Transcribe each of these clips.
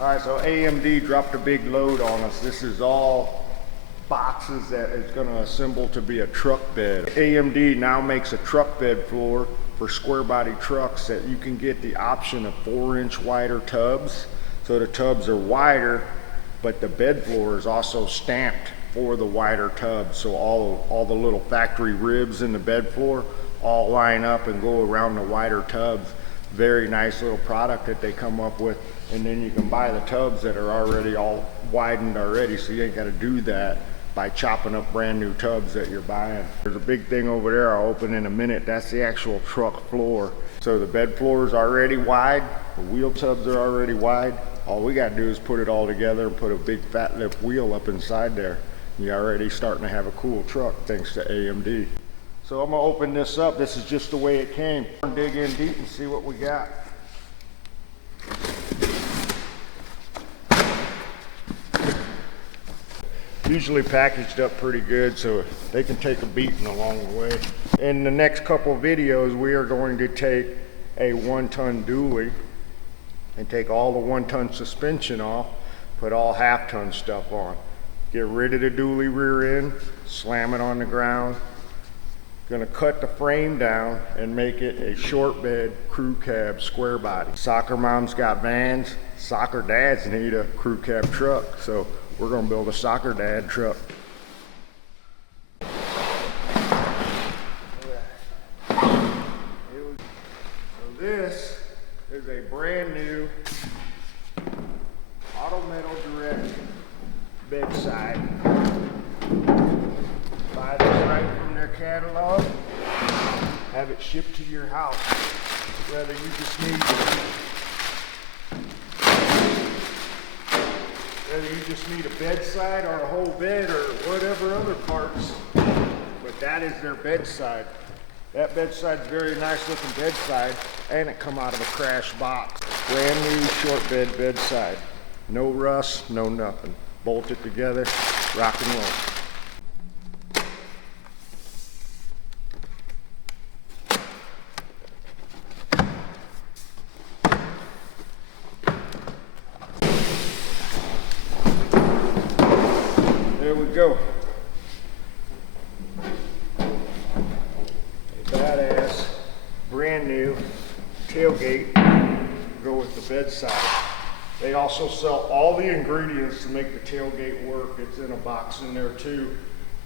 All right, so AMD dropped a big load on us. This is all boxes that it's going to assemble to be a truck bed. AMD now makes a truck bed floor for square body trucks that you can get the option of 4-inch wider tubs. So the tubs are wider, but the bed floor is also stamped for the wider tubs. So all the little factory ribs in the bed floor all line up and go around the wider tubs. Very nice little product that they come up with. And then you can buy the tubs that are already all widened already, so you ain't got to do that by chopping up brand new tubs that you're buying. There's a big thing over there I'll open in a minute. That's the actual truck floor. So the bed floor is already wide, the wheel tubs are already wide. All we got to do is put it all together and put a big fat lip wheel up inside there. You're already starting to have a cool truck thanks to AMD. So I'm gonna open this up. This is just the way it came. Dig in deep and see what we got. Usually packaged up pretty good so they can take a beating along the way. In the next couple of videos, we are going to take a 1-ton dually and take all the 1-ton suspension off, put all half-ton stuff on. Get rid of the dually rear end, slam it on the ground. Gonna cut the frame down and make it a short bed crew cab square body. Soccer moms got vans, soccer dads need a crew cab truck, so we're gonna build a soccer dad truck. So this is a brand new Auto Metal Direct bedside. Buy this right from their catalog, have it shipped to your house. Whether you just need a bedside or a whole bed or whatever other parts, but that is their bedside. That bedside's very nice looking bedside, and it come out of a crash box. Brand new short bed bedside. No rust, no nothing. Bolt it together, rock and roll. There we go. A badass, brand new tailgate go with the bedside. They also sell all the ingredients to make the tailgate work. It's in a box in there too.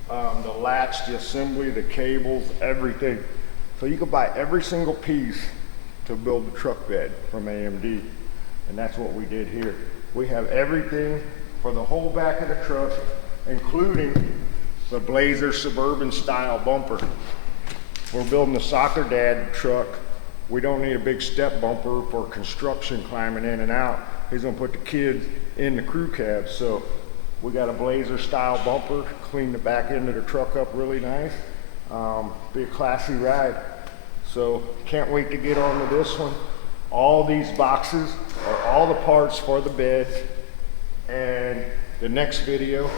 The latch, the assembly, the cables, everything. So you can buy every single piece to build the truck bed from AMD. And that's what we did here. We have everything for the whole back of the truck, including the Blazer Suburban style bumper. We're building a soccer dad truck. We don't need a big step bumper for construction climbing in and out. He's gonna put the kids in the crew cab. So we got a Blazer style bumper, clean the back end of the truck up really nice. Be a classy ride. So can't wait to get onto this one. All these boxes are all the parts for the bed. And the next video,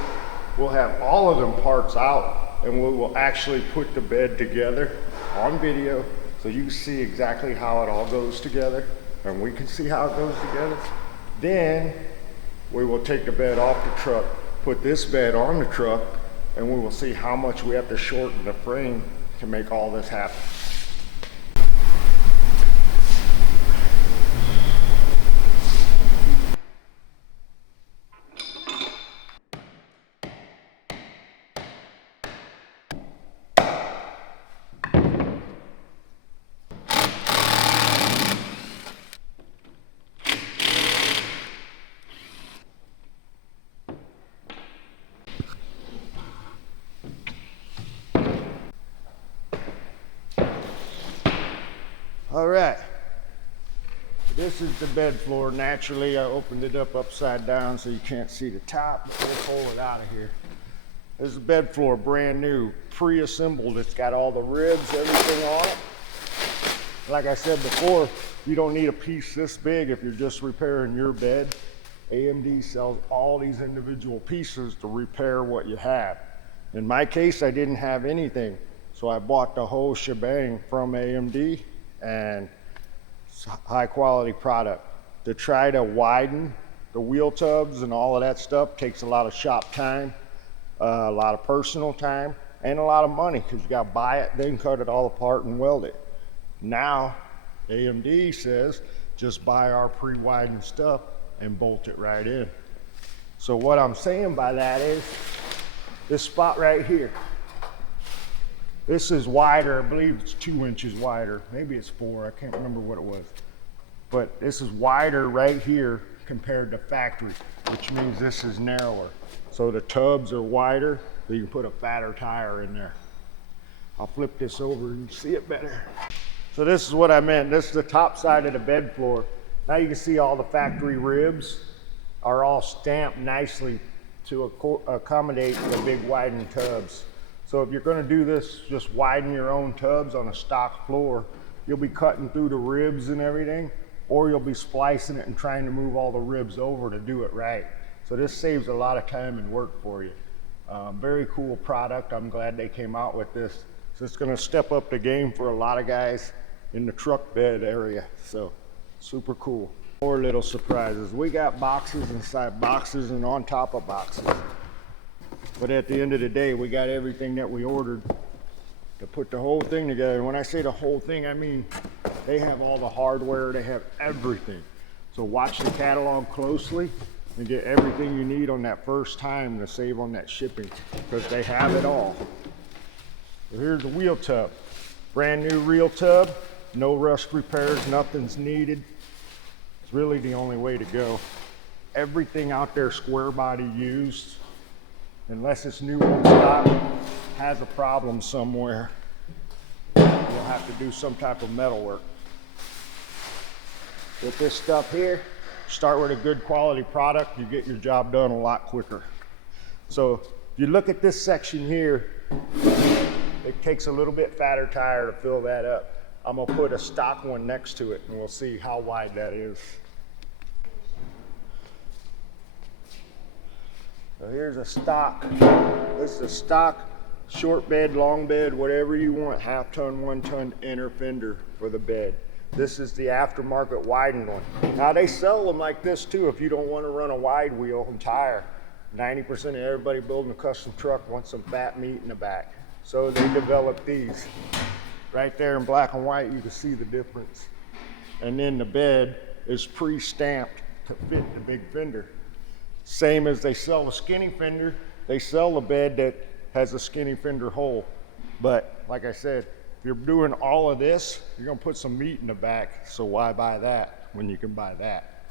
we'll have all of them parts out, and we will actually put the bed together on video so you can see exactly how it all goes together, and we can see how it goes together. Then we will take the bed off the truck, put this bed on the truck, and we will see how much we have to shorten the frame to make all this happen. All right, this is the bed floor. Naturally, I opened it up upside down so you can't see the top. We'll pull it out of here. This is the bed floor, brand new, pre-assembled. It's got all the ribs, everything on it. Like I said before, you don't need a piece this big if you're just repairing your bed. AMD sells all these individual pieces to repair what you have. In my case, I didn't have anything, so I bought the whole shebang from AMD, and it's a high quality product. To try to widen the wheel tubs and all of that stuff takes a lot of shop time, a lot of personal time, and a lot of money because you got to buy it, then cut it all apart and weld it. Now, AMD says just buy our pre-widened stuff and bolt it right in. So what I'm saying by that is this spot right here. This is wider, I believe it's 2 inches wider. Maybe it's 4, I can't remember what it was. But this is wider right here compared to factory, which means this is narrower. So the tubs are wider, so you can put a fatter tire in there. I'll flip this over and see it better. So this is what I meant. This is the top side of the bed floor. Now you can see all the factory ribs are all stamped nicely to accommodate the big widened tubs. So if you're going to do this, just widen your own tubs on a stock floor, you'll be cutting through the ribs and everything, or you'll be splicing it and trying to move all the ribs over to do it right. So this saves a lot of time and work for you. Very cool product. I'm glad they came out with this. So it's going to step up the game for a lot of guys in the truck bed area. So super cool. More little surprises. We got boxes inside boxes and on top of boxes. But at the end of the day, we got everything that we ordered to put the whole thing together. And when I say the whole thing, I mean they have all the hardware, they have everything. So watch the catalog closely and get everything you need on that first time to save on that shipping, because they have it all. So here's the wheel tub. Brand new reel tub, no rust repairs, nothing's needed. It's really the only way to go. Everything out there Squarebody used, unless it's new on stock, has a problem somewhere. You'll have to do some type of metal work. With this stuff here, start with a good quality product, you get your job done a lot quicker. So if you look at this section here, it takes a little bit fatter tire to fill that up. I'm gonna put a stock one next to it and we'll see how wide that is. So here's a stock. This is a stock, short bed, long bed, whatever you want, 1/2 ton, 1 ton inner fender for the bed. This is the aftermarket widened one. Now they sell them like this too if you don't want to run a wide wheel and tire. 90% of everybody building a custom truck wants some fat meat in the back. So they developed these. Right there in black and white, you can see the difference. And then the bed is pre-stamped to fit the big fender. Same as they sell the skinny fender, they sell a bed that has a skinny fender hole. But like I said, if you're doing all of this, you're gonna put some meat in the back, so why buy that when you can buy that?